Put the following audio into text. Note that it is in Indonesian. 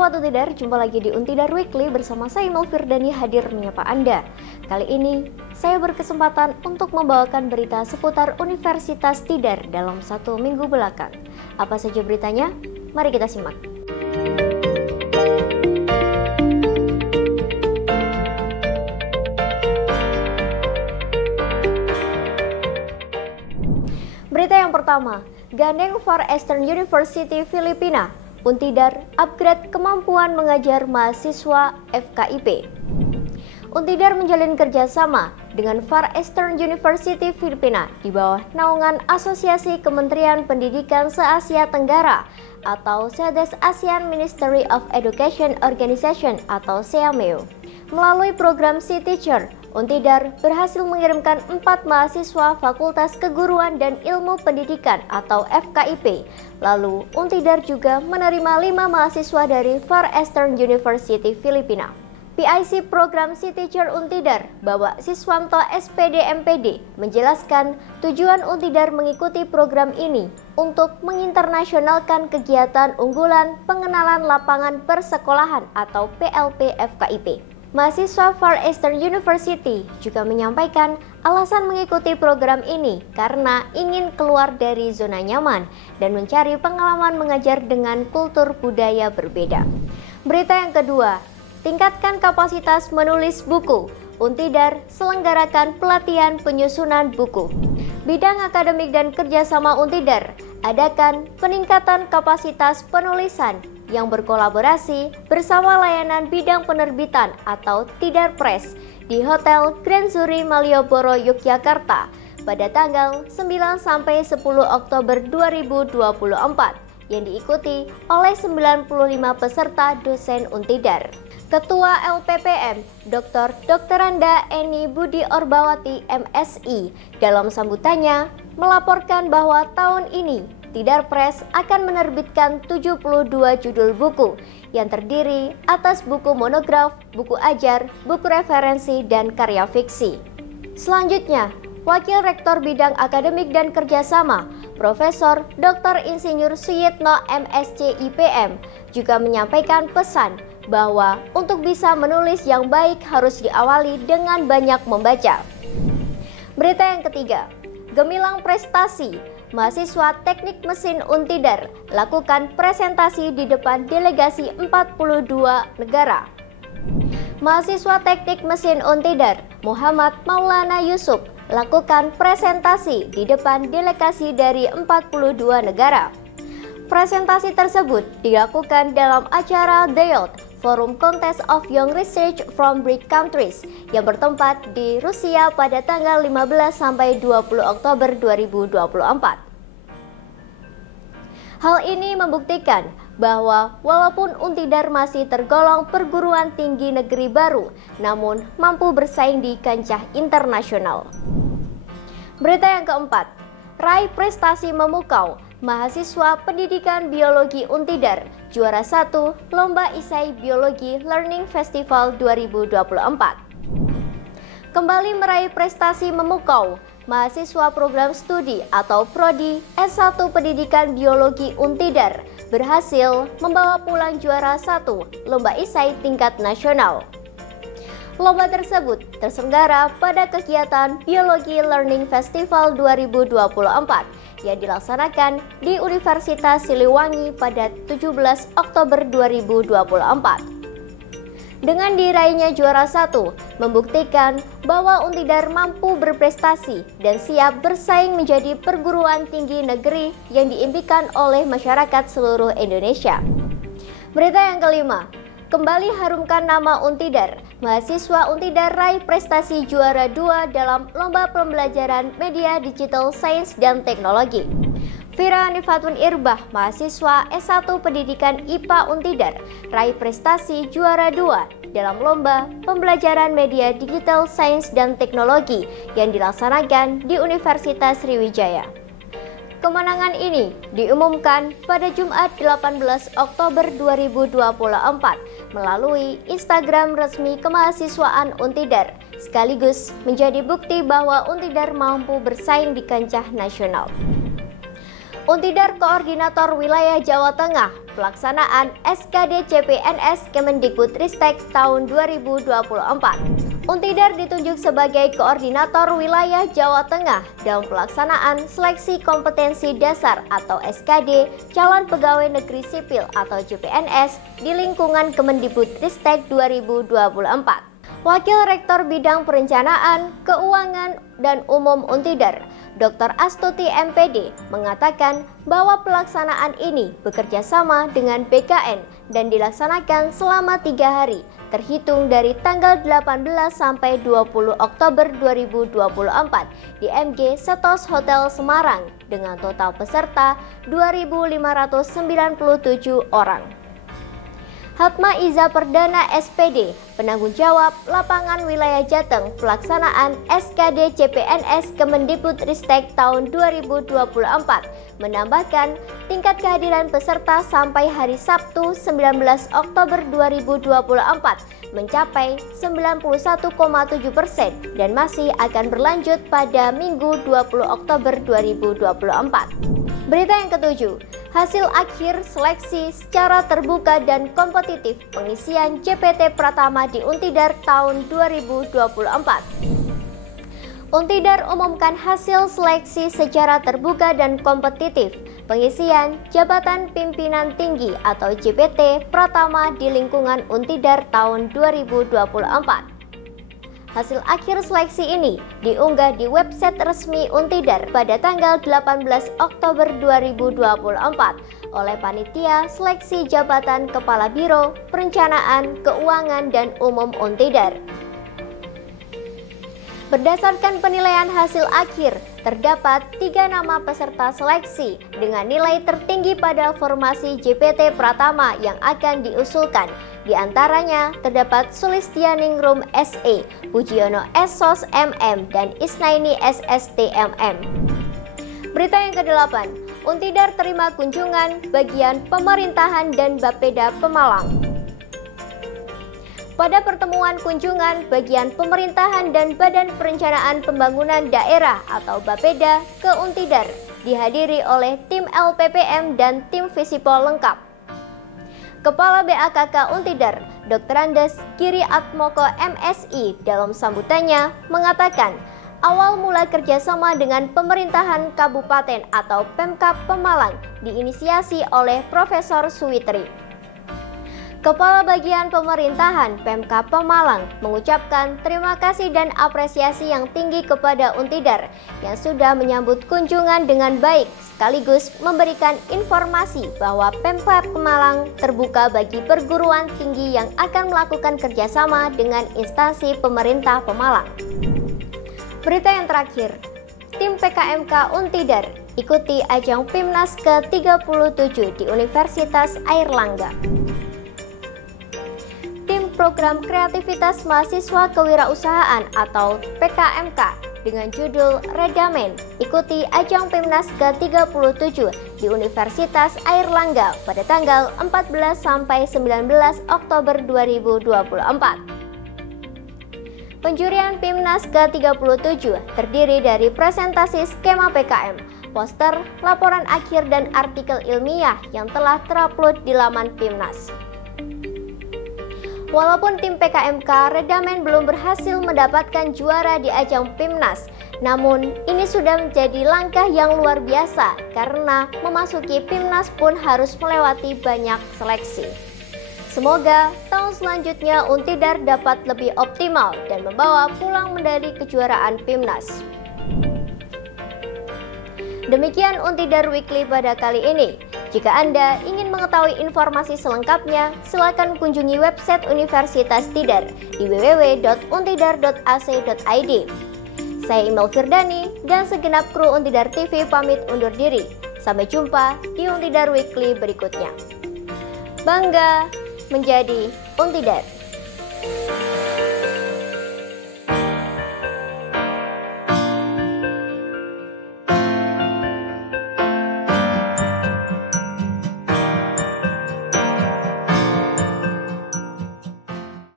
Sobat Untidar, jumpa lagi di Untidar Weekly bersama saya Mel Firdani hadir menyapa Anda. Kali ini, saya berkesempatan untuk membawakan berita seputar Universitas Tidar dalam 1 minggu belakang. Apa saja beritanya? Mari kita simak. Berita yang pertama, gandeng Far Eastern University Filipina, Untidar upgrade kemampuan mengajar mahasiswa FKIP. Untidar menjalin kerjasama dengan Far Eastern University Filipina di bawah naungan Asosiasi Kementerian Pendidikan se-Asia Tenggara atau Southeast Asian Ministry of Education Organization atau SEAMEO. Melalui program Sea Teacher, Untidar berhasil mengirimkan 4 mahasiswa Fakultas Keguruan dan Ilmu Pendidikan atau FKIP. Lalu, Untidar juga menerima 5 mahasiswa dari Far Eastern University Filipina. PIC program Sea Teacher Untidar, Bapak Siswanto SPD MPD, menjelaskan tujuan Untidar mengikuti program ini untuk menginternasionalkan kegiatan unggulan pengenalan lapangan persekolahan atau PLP FKIP. Mahasiswa Far Eastern University juga menyampaikan alasan mengikuti program ini karena ingin keluar dari zona nyaman dan mencari pengalaman mengajar dengan kultur budaya berbeda. Berita yang kedua, tingkatkan kapasitas menulis buku. Untidar selenggarakan pelatihan penyusunan buku. Bidang akademik dan kerjasama Untidar adakan peningkatan kapasitas penulisan yang berkolaborasi bersama layanan bidang penerbitan atau Tidar Press di Hotel Grand Suri Malioboro, Yogyakarta pada tanggal 9-10 Oktober 2024 yang diikuti oleh 95 peserta dosen Untidar. Ketua LPPM, Dr. Anda Eni Budi Orbawati MSI, dalam sambutannya melaporkan bahwa tahun ini Tidar Press akan menerbitkan 72 judul buku yang terdiri atas buku monograf, buku ajar, buku referensi, dan karya fiksi. Selanjutnya, Wakil Rektor Bidang Akademik dan Kerjasama, Profesor Dr. Insinyur Suyitno MSc IPM, juga menyampaikan pesan bahwa untuk bisa menulis yang baik harus diawali dengan banyak membaca. Berita yang ketiga, gemilang prestasi. Mahasiswa Teknik Mesin Untidar lakukan presentasi di depan delegasi 42 negara. Mahasiswa Teknik Mesin Untidar Muhammad Maulana Yusuf lakukan presentasi di depan delegasi dari 42 negara. Presentasi tersebut dilakukan dalam acara DEOT, Forum Contest of Young Research from BRIC Countries yang bertempat di Rusia pada tanggal 15-20 Oktober 2024. Hal ini membuktikan bahwa walaupun Untidar masih tergolong perguruan tinggi negeri baru, namun mampu bersaing di kancah internasional. Berita yang keempat, raih prestasi memukau. Mahasiswa Pendidikan Biologi Untidar juara 1 Lomba Isai Biologi Learning Festival 2024. Kembali meraih prestasi memukau, mahasiswa program studi atau Prodi S1 Pendidikan Biologi Untidar berhasil membawa pulang juara 1 Lomba Isai tingkat nasional. Lomba tersebut terselenggara pada kegiatan Biologi Learning Festival 2024 yang dilaksanakan di Universitas Siliwangi pada 17 Oktober 2024. Dengan diraihnya juara 1, membuktikan bahwa Untidar mampu berprestasi dan siap bersaing menjadi perguruan tinggi negeri yang diimpikan oleh masyarakat seluruh Indonesia. Berita yang kelima, kembali harumkan nama Untidar. Mahasiswa Untidar raih prestasi juara 2 dalam Lomba Pembelajaran Media Digital Science dan Teknologi. Fira Nifatun Irbah, mahasiswa S1 Pendidikan IPA Untidar, raih prestasi juara 2 dalam Lomba Pembelajaran Media Digital Science dan Teknologi yang dilaksanakan di Universitas Sriwijaya. Kemenangan ini diumumkan pada Jumat 18 Oktober 2024 melalui Instagram resmi Kemahasiswaan Untidar, sekaligus menjadi bukti bahwa Untidar mampu bersaing di kancah nasional. Untidar Koordinator Wilayah Jawa Tengah, pelaksanaan SKD CPNS Kemendikbudristek tahun 2024. Untidar ditunjuk sebagai Koordinator Wilayah Jawa Tengah dalam pelaksanaan seleksi kompetensi dasar atau SKD calon pegawai negeri sipil atau CPNS di lingkungan Kemendikbudristek 2024. Wakil Rektor Bidang Perencanaan, Keuangan, dan Umum Untidar, Dr. Astuti MPD, mengatakan bahwa pelaksanaan ini bekerja sama dengan BKN dan dilaksanakan selama 3 hari, terhitung dari tanggal 18 sampai 20 Oktober 2024 di MG Setos Hotel Semarang dengan total peserta 2.597 orang. Hatma Iza Perdana SPD, penanggung jawab lapangan wilayah Jateng pelaksanaan SKD CPNS Kemendikbudristek tahun 2024, menambahkan tingkat kehadiran peserta sampai hari Sabtu 19 Oktober 2024 mencapai 91,7% dan masih akan berlanjut pada Minggu 20 Oktober 2024. Berita yang ketujuh, hasil akhir seleksi secara terbuka dan kompetitif pengisian JPT Pratama di Untidar tahun 2024. Untidar umumkan hasil seleksi secara terbuka dan kompetitif pengisian jabatan pimpinan tinggi atau JPT Pratama di lingkungan Untidar tahun 2024. Hasil akhir seleksi ini diunggah di website resmi Untidar pada tanggal 18 Oktober 2024 oleh Panitia Seleksi Jabatan Kepala Biro Perencanaan, Keuangan, dan Umum Untidar. Berdasarkan penilaian hasil akhir, terdapat 3 nama peserta seleksi dengan nilai tertinggi pada formasi JPT Pratama yang akan diusulkan. Di antaranya terdapat Sulistianingrum SE, Pujiono SSOS MM, dan Isnaini SST MM. Berita yang ke-8, Untidar terima kunjungan bagian pemerintahan dan Bapeda Pemalang. Pada pertemuan kunjungan bagian pemerintahan dan Badan Perencanaan Pembangunan Daerah atau Bapeda ke Untidar dihadiri oleh tim LPPM dan tim Visipol lengkap. Kepala BAKK Untidar, Dr. Andes Giri Atmoko MSI dalam sambutannya mengatakan awal mula kerjasama dengan pemerintahan kabupaten atau Pemkab Pemalang diinisiasi oleh Profesor Suwitri. Kepala Bagian Pemerintahan Pemkab Pemalang mengucapkan terima kasih dan apresiasi yang tinggi kepada Untidar yang sudah menyambut kunjungan dengan baik sekaligus memberikan informasi bahwa Pemkab Pemalang terbuka bagi perguruan tinggi yang akan melakukan kerjasama dengan instansi pemerintah Pemalang. Berita yang terakhir, tim PKMK Untidar ikuti ajang PIMNAS ke-37 di Universitas Airlangga. Program Kreativitas Mahasiswa Kewirausahaan atau PKMK dengan judul Redamen ikuti ajang PIMNAS ke-37 di Universitas Airlangga pada tanggal 14 sampai 19 Oktober 2024. Penjurian PIMNAS ke-37 terdiri dari presentasi skema PKM, poster, laporan akhir, dan artikel ilmiah yang telah terupload di laman PIMNAS. Walaupun tim PKMK Redamen belum berhasil mendapatkan juara di ajang PIMNAS, namun ini sudah menjadi langkah yang luar biasa karena memasuki PIMNAS pun harus melewati banyak seleksi. Semoga tahun selanjutnya Untidar dapat lebih optimal dan membawa pulang medali kejuaraan PIMNAS. Demikian Untidar Weekly pada kali ini. Jika Anda ingin mengetahui informasi selengkapnya, silakan kunjungi website Universitas Tidar di www.untidar.ac.id. Saya Imel Firdani dan segenap kru Untidar TV pamit undur diri. Sampai jumpa di Untidar Weekly berikutnya. Bangga menjadi Untidar.